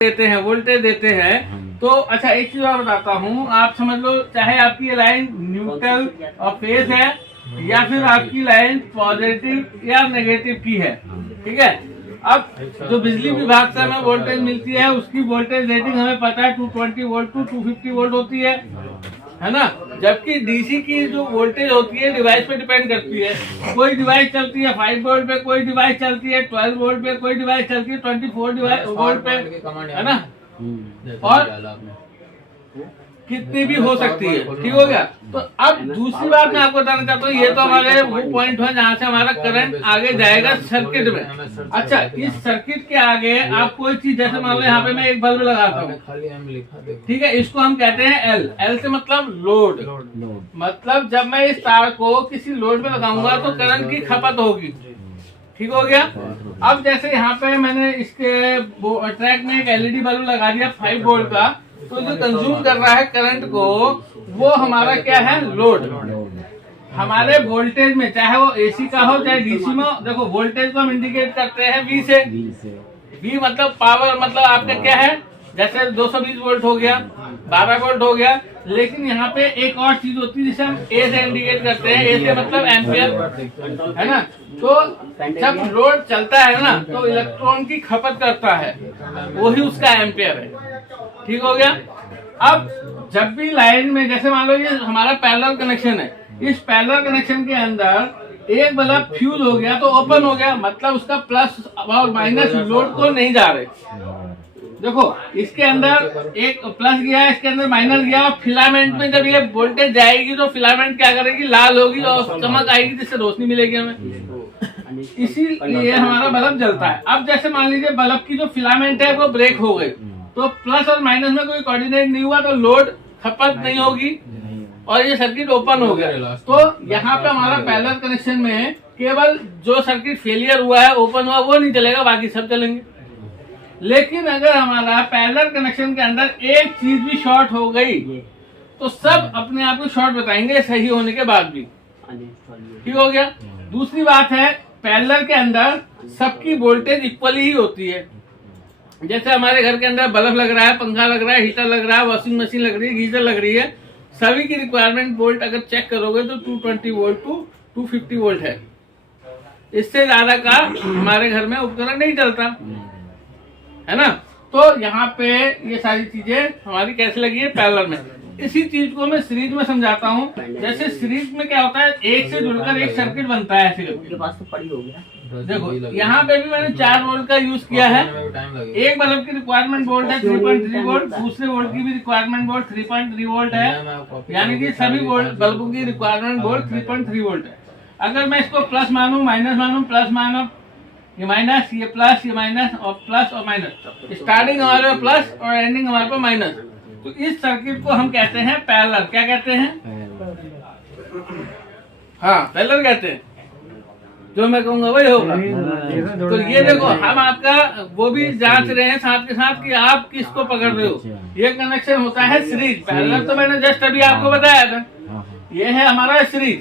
देते हैं, वोल्टेज देते हैं। तो अच्छा एक चीज और बताता हूँ, आप समझ लो चाहे आपकी लाइन न्यूट्रल और फेज है या फिर आपकी लाइन पॉजिटिव या नेगेटिव की है, ठीक है। अब जो बिजली विभाग से हमें वोल्टेज मिलती है उसकी वोल्टेज रेटिंग हमें पता है 220 वोल्ट टू 250 वोल्ट होती है ना। जबकि डीसी की जो वोल्टेज होती है डिवाइस पे डिपेंड करती है। कोई डिवाइस चलती है 5 वोल्ट पे, कोई डिवाइस चलती है 12 वोल्ट पे, कोई डिवाइस चलती है 24 वोल्ट पे, है ना। और कितनी भी हो सकती है, ठीक हो गया। तो अब दूसरी बात मैं आपको बताना चाहता हूँ, ये तो हमारे वो पॉइंट है जहाँ से हमारा करंट आगे जाएगा सर्किट में। अच्छा, इस सर्किट के आगे आप कोई चीज, जैसे मान लो यहाँ पे मैं एक बल्ब लगाता हूँ, ठीक है, इसको हम कहते हैं एल। एल से मतलब लोड। मतलब जब मैं इस तार को किसी लोड में लगाऊंगा तो करंट की खपत होगी, ठीक हो गया। अब जैसे यहाँ पे मैंने इसके ट्रैक में एक एलईडी बल्ब लगा दिया 5 वोल्ट का, तो जो कंज्यूम कर रहा है करंट को वो हमारा क्या है, लोड। हमारे वोल्टेज में चाहे वो एसी का हो चाहे डीसी में, देखो वोल्टेज को हम इंडिकेट करते हैं वी से। वी मतलब पावर, मतलब आपका क्या है, जैसे 220 वोल्ट हो गया, 12 वोल्ट हो गया। लेकिन यहाँ पे एक और चीज होती है जिसे हम ए से इंडिकेट करते हैं। ए से मतलब एम्पियर, है ना। तो जब लोड चलता है ना तो इलेक्ट्रॉन की खपत करता है, वही उसका एम्पियर है, ठीक हो गया। अब जब भी लाइन में, जैसे मान लो ये हमारा पैरेलल कनेक्शन है, इस पैरेलल कनेक्शन के अंदर एक बल्ब फ्यूज हो गया तो ओपन हो गया, मतलब उसका प्लस और माइनस लोड को नहीं जा रहे। देखो इसके अंदर एक प्लस गया, इसके अंदर माइनस गया, और फिलामेंट में जब ये वोल्टेज जाएगी तो फिलामेंट क्या करेगी, लाल होगी और चमक आएगी जिससे रोशनी मिलेगी हमें, इसीलिए हमारा बल्ब जलता है। अब जैसे मान लीजिए बल्ब की जो फिलामेंट है वो ब्रेक हो गई, तो प्लस और माइनस में कोई कोऑर्डिनेट नहीं हुआ तो लोड खपत नहीं होगी और ये सर्किट ओपन हो गया। तो यहाँ पे हमारा पैरेलल कनेक्शन में केवल जो सर्किट फेलियर हुआ है, ओपन हुआ, वो नहीं चलेगा, बाकी सब चलेंगे। लेकिन अगर हमारा पैरेलल कनेक्शन के अंदर एक चीज भी शॉर्ट हो गई तो सब अपने आप को शॉर्ट बताएंगे सही होने के बाद भी, ठीक हो गया। दूसरी बात है, पैरेलल के अंदर सबकी वोल्टेज इक्वली ही होती है। जैसे हमारे घर के अंदर बल्ब लग रहा है, पंखा लग रहा है, हीटर लग रहा है, वॉशिंग मशीन लग रही है, गीजर लग रही है, सभी की रिक्वायरमेंट वोल्ट अगर चेक करोगे तो 220 वोल्ट टू 250 वोल्ट है। इससे ज्यादा का हमारे घर में उपकरण नहीं चलता, है ना। तो यहाँ पे ये सारी चीजें हमारी कैसे लगी है, पैरेलल में। इसी चीज को मैं सीरीज में समझाता हूँ। जैसे सीरीज में क्या होता है, एक से जुड़कर एक सर्किट बनता है। देखो यहाँ पे भी मैंने 4 वोल्ट का यूज किया है। एक बल्ब की रिक्वायरमेंट वोल्ट है 3.3 वोल्ट, दूसरे वोल्ट की भी रिक्वायरमेंट वोल्ट 3.3 वोल्ट है, यानी कि सभी बल्बों की रिक्वायरमेंट वोल्ट 3.3 वोल्ट है। अगर मैं इसको प्लस मानूं, माइनस मानूं, प्लस मानूं, ये माइनस, ये प्लस, ये माइनस और प्लस और माइनस, स्टार्टिंग हमारे पास प्लस और एंडिंग हमारे पास माइनस, तो इस सर्किट को हम कहते हैं पैरेलल। क्या कहते हैं? हाँ, पैरेलल कहते हैं। जो मैं कहूंगा वही होगा। तो ये देखो हम आपका वो भी जांच रहे हैं साथ के साथ कि आप किसको पकड़ रहे हो। ये कनेक्शन होता है सीरीज। पैरेलल तो मैंने जस्ट अभी आपको बताया था, ये है हमारा सीरीज।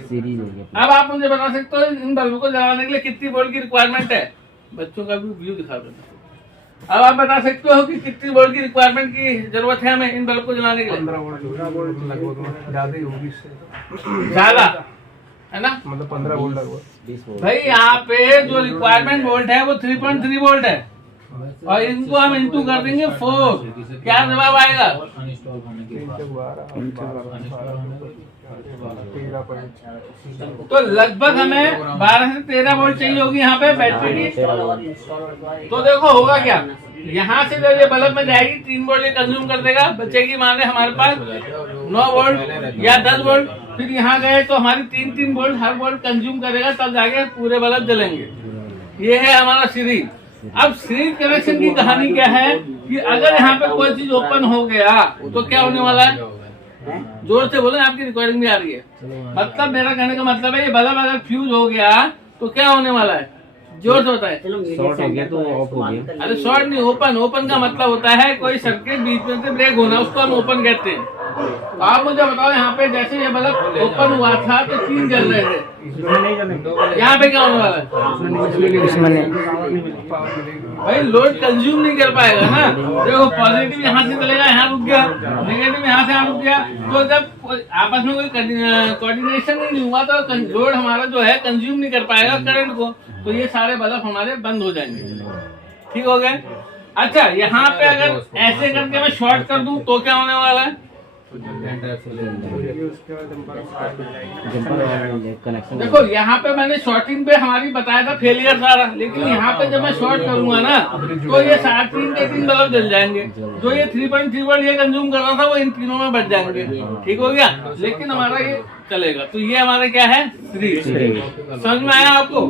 अब आप मुझे बता सकते हो इन बल्बों को जलाने के लिए कितनी वोल्ट की रिक्वायरमेंट है? बच्चों का भी व्यू दिखा देना। अब आप बता सकते हो कि कितनी वोल्ट की रिक्वायरमेंट की जरूरत है हमें इन बल्ब को जलाने के लिए? 15 वोल्ट लगभग ज्यादा ही होगी इससे, ज्यादा है ना, मतलब 15 वोल्ट लगभग। भाई यहाँ पे जो रिक्वायरमेंट वोल्ट है वो 3.3 वोल्ट है और इनको हम इंटू कर देंगे 4। क्या जवाब आएगा? तो लगभग हमें 12 से 13 वोल्ट चाहिए होगी यहाँ पे बैटरी की। तो देखो होगा क्या, यहाँ से जब ये बल्ब में जाएगी 3 वोल्ट ये कंज्यूम कर देगा, बचेगी माने हमारे पास 9 वोल्ट या 10 वोल्ट। फिर यहाँ गए तो हमारी 3 वोल्ट हर वोल्ट कंज्यूम करेगा, तब जाके पूरे बल्ब जलेंगे। ये है हमारा सीरीज। अब सीरीज कनेक्शन की कहानी क्या है कि अगर यहाँ पे कोई चीज ओपन हो गया तो क्या होने वाला है? जोर से बोले, आपकी रिकॉर्डिंग भी आ रही है। मतलब मेरा कहने का मतलब है ये बल्ब अगर फ्यूज हो गया तो क्या होने वाला है? जोर से होता है, शॉर्ट हो गया तो ऑफ हो गया। अरे शॉर्ट नहीं, ओपन। ओपन का मतलब होता है कोई सर्किट बीच में से ब्रेक होना, उसको हम ओपन कहते हैं। तो आप मुझे बताओ, यहाँ पे जैसे ये बल्ब ओपन हुआ था तो 3 जल रहे थे, यहाँ पे क्या होने वाला है? भाई लोड कंज्यूम नहीं कर पाएगा ना। देखो पॉजिटिव यहाँ से चलेगा, यहाँ रुक गया, नेगेटिव यहाँ से यहाँ रुक गया। तो जब आपस में कोई कोऑर्डिनेशन नहीं हुआ तो लोड हमारा जो है कंज्यूम नहीं कर पाएगा करंट को, तो ये सारे बल्ब हमारे बंद हो जाएंगे। ठीक हो गए? अच्छा, यहाँ पे अगर ऐसे करके मैं शॉर्ट कर दूं तो क्या होने वाला है? कनेक्शन देखो यहाँ पे मैंने शॉर्टिंग पे हमारी बताया था फेलियर सारा, लेकिन यहाँ पे जब मैं शॉर्ट करूंगा ना तो ये 3 के 3 बल्ब जल जाएंगे। जो ये 3.3 ये कंज्यूम कर रहा था वो इन तीनों में बच जाएंगे। ठीक हो गया? लेकिन हमारा ये चलेगा। तो ये हमारा क्या है? 3। समझ में आया आपको?